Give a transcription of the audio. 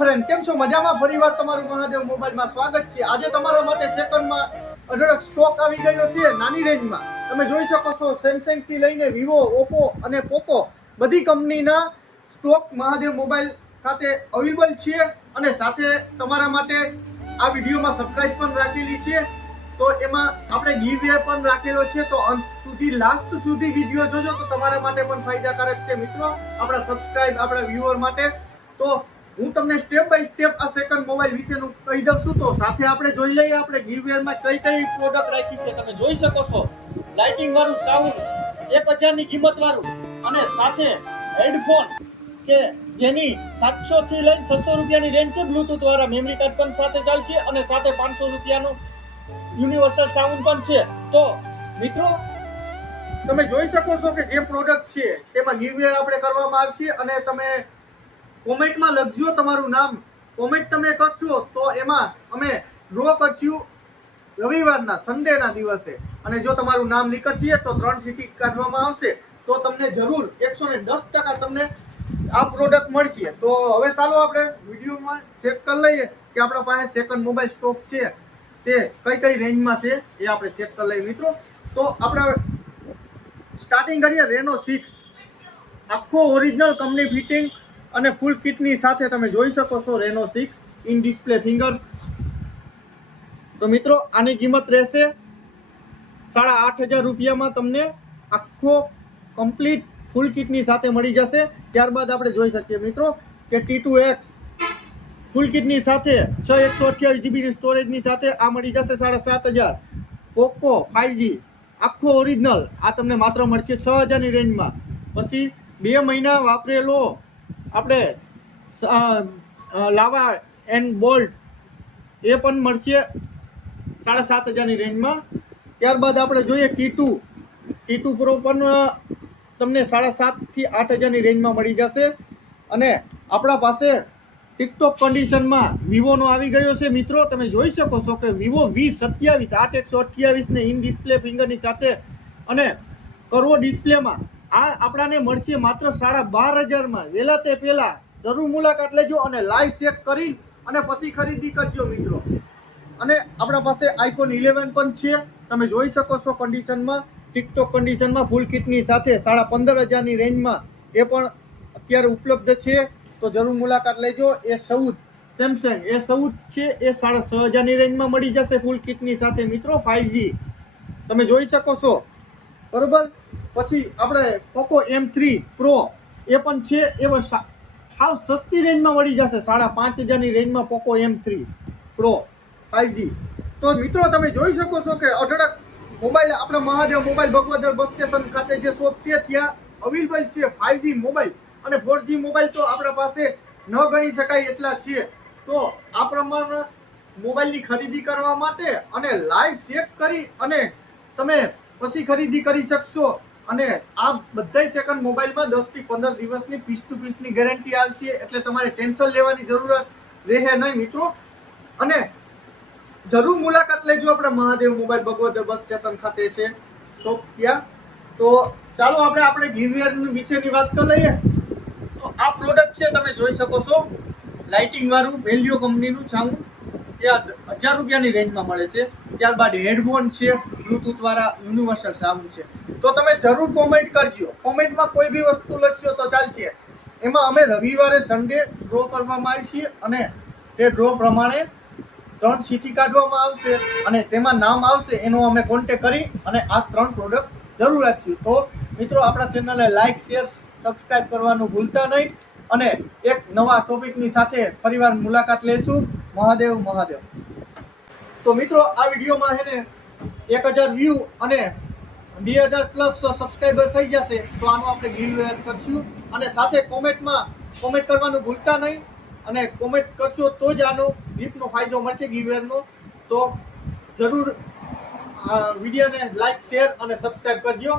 Friend કેમ છો મજામાં? ફરીવાર તમારું મહાદેવ મોબાઈલમાં સ્વાગત છે। આજે તમારા માટે સેકન્ડમાં અઢળક સ્ટોક આવી ગયો છે નાની રેન્જમાં। તમે જોઈ શકો છો સેમસંગ થી લઈને વિવો, ઓપ્પો અને પોકો બધી કંપનીના સ્ટોક મહાદેવ મોબાઈલ ખાતે અવેલેબલ છે અને સાથે તમારા માટે આ વિડીયોમાં સરપ્રાઈઝ પણ રાખેલી છે। તો એમાં આપણે ગિવવેર પણ રાખેલો છે, તો અંત સુધી લાસ્ટ સુધી વિડીયો જોજો તો તમારા માટે પણ ફાયદાકારક છે મિત્રો, આપણા સબસ્ક્રાઇબ આપણા વ્યુઅર માટે। તો હું તમને સ્ટેપ બાય સ્ટેપ આ સેકન્ડ મોબાઈલ વિશેનું કહી દઉં છું। તો સાથે આપણે જોઈ લઈએ આપણે ગિવવેરમાં કઈ કઈ પ્રોડક્ટ રાખી છે। તમે જોઈ શકો છો લાઇટિંગ વાળું સાઉન્ડ 1000 ની કિંમત વાળું અને સાથે હેડફોન કે જેની 700 થી લઈને 600 રૂપિયાની રેન્જ છે, બ્લૂટૂથ વાળા મેમરી કાર્ડ પણ સાથે ચાલશે અને સાથે 500 રૂપિયાનું યુનિવર્સલ સાઉન્ડ પણ છે। તો મિત્રો તમે જોઈ શકો છો કે જે પ્રોડક્ટ છે તેમાં ગિવવેર આપણે કરવામાં આવશે અને તમે કોમેન્ટમાં લખજો તમારું નામ। કોમેન્ટ તમે કરશો તો એમાં અમે ડ્રો કરશું રવિવારના સન્ડેના દિવસે અને જો તમારું નામ નીકળશે તો 3 સિટી કાઢવામાં આવશે। તો તમને જરૂર 110% તમને આ પ્રોડક્ટ મળશે। તો હવે ચાલો આપણે વિડીયોમાં ચેક કરી લઈએ કે આપણા પાસે સેકન્ડ મોબાઈલ સ્ટોક છે તે કઈ કઈ રેન્જમાં છે એ આપણે ચેક કરી લઈએ મિત્રો। તો આપણે સ્ટાર્ટિંગ કરીએ રેનો 6 આખો ઓરિજિનલ કંપની ફિટિંગ અને ફૂલ કિટની સાથે તમે જોઈ શકો છો રેનો 6 ઇન ડિસ્પ્લે ફિંગર। તો મિત્રો આની કિંમત રહેશે 8500 રૂપિયામાં તમને આખો કમ્પ્લીટ ફૂલ કિટની સાથે મળી જશે। ત્યારબાદ આપણે જોઈ શકીએ મિત્રો કે T2X ફૂલ કિટની સાથે 6 128 GB ની સ્ટોરેજની સાથે આ મળી જશે 7500। પોકો 5G આખો ઓરિજિનલ આ તમને માત્ર મળશે 6000 ની રેન્જમાં। પછી 2 મહિના વાપરેલો આપણે લાવા એન્ડ બોલ્ટ એ પણ મળશે 7500 ની રેન્જમાં। ત્યારબાદ આપણે જોઈએ T2 Pro પણ તમને 7.5 થી 8000 ની રેન્જમાં મળી જશે। અને આપણા પાસે ટિકટોક કન્ડિશનમાં વિવોનો આવી ગયો છે મિત્રો। તમે જોઈ શકો છો કે વિવો V27 8128 ને ઇન ડિસ્પ્લે ફિંગરની સાથે અને કર્વો ડિસ્પ્લેમાં આ આપણાને મળશે માત્ર 12500માં। વહેલા તે પહેલા જરૂર મુલાકાત લેજો અને લાઈવ ચેક કરી અને પછી ખરીદી કરજો મિત્રો। અને આપણા પાસે iPhone 11 પણ છે, તમે જોઈ શકો છો કન્ડિશનમાં ટિકટોક કન્ડિશનમાં ફૂલ કિટની સાથે 15000 ની રેન્જમાં એ પણ અત્યારે ઉપલબ્ધ છે। તો જરૂર મુલાકાત લેજો। સેમસંગ A14 છે એ 6500 ની રેન્જમાં મળી જશે ફૂલ કિટની સાથે મિત્રો 5G તમે જોઈ શકો છો બરોબર। પછી આપણે પોકો M3 Pro એ પણ છે, એ પણ સાવ સસ્તી રેન્જમાં મળી જશે 5500 ની રેન્જમાં પોકો M3 Pro 5G। તો મિત્રો તમે જોઈ શકો છો કે અઢળક મોબાઈલ આપણા Mahadev mobile Bhagvadar bus station ખાતે જે શોપ છે ત્યાં અવેલેબલ છે 5G મોબાઈલ અને 4G મોબાઈલ તો આપણા પાસે ન ગણી શકાય એટલા છે। તો આ પ્રમાણે મોબાઈલની ખરીદી કરવા માટે અને લાઈવ ચેક કરી અને તમે પછી ખરીદી કરી શકશો। અને આ બધા સેકન્ડ મોબાઈલમાં 10 થી 15 દિવસની પીસ ટુ પીસની ગેરંટી આવશે, એટલે તમારે ટેન્શન લેવાની જરૂરત રહે નહીં મિત્રો। અને જરૂર મુલાકાત લેજો આપણે Mahadev mobile Bhagvadar bus station ખાતે છે શોપ ત્યાં। તો ચાલો આપણે ગિવવેર વિશેની વાત કરી લઈએ। તો આ પ્રોડક્ટ છે તમે જોઈ શકો છો લાઇટિંગ વાળું વેલ્યુ કંપનીનું સાઉન્ડ એ 1000 રૂપિયાની રેન્જમાં મળે છે। ત્યારબાદ હેડફોન છે બ્લૂટૂથ વાળા યુનિવર્સલ સાઉન્ડ છે। તો તમે જરૂર કોમેન્ટ કરજો, કોમેન્ટમાં કોઈ બી વસ્તુ લખશો તો ચાલશે। એમાં અમે રવિવારે સન્ડે ડ્રો કરવામાં આવશે અને તે ડ્રો પ્રમાણે 3 સિટી કાઢવામાં આવશે અને તેમાં નામ આવશે એનો અમે કોન્ટેક્ટ કરી અને આ 3 પ્રોડક્ટ જરૂર આપશું। તો મિત્રો આપણા ચેનલને લાઈક શેર સબસ્ક્રાઇબ કરવાનું ભૂલતા નહીં અને એક નવા ટોપિકની સાથે ફરીવાર મુલાકાત લેશું। મહાદેવ મહાદેવ। તો મિત્રો આ વિડીયોમાં છે ને 1000 વ્યૂ અને 2000 પ્લસ સબસ્ક્રાઇબર થઈ જશે તો આનો આપણે ગિવવેર કરશું। અને સાથે કોમેન્ટ કરવાનું ભૂલતા નહીં અને કોમેન્ટ કરશો તો જ આનો ગિફ્ટનો ફાયદો મળશે ગિવવેરનો। તો જરૂર વિડીયોને લાઈક શેર અને સબસ્ક્રાઇબ કરજો।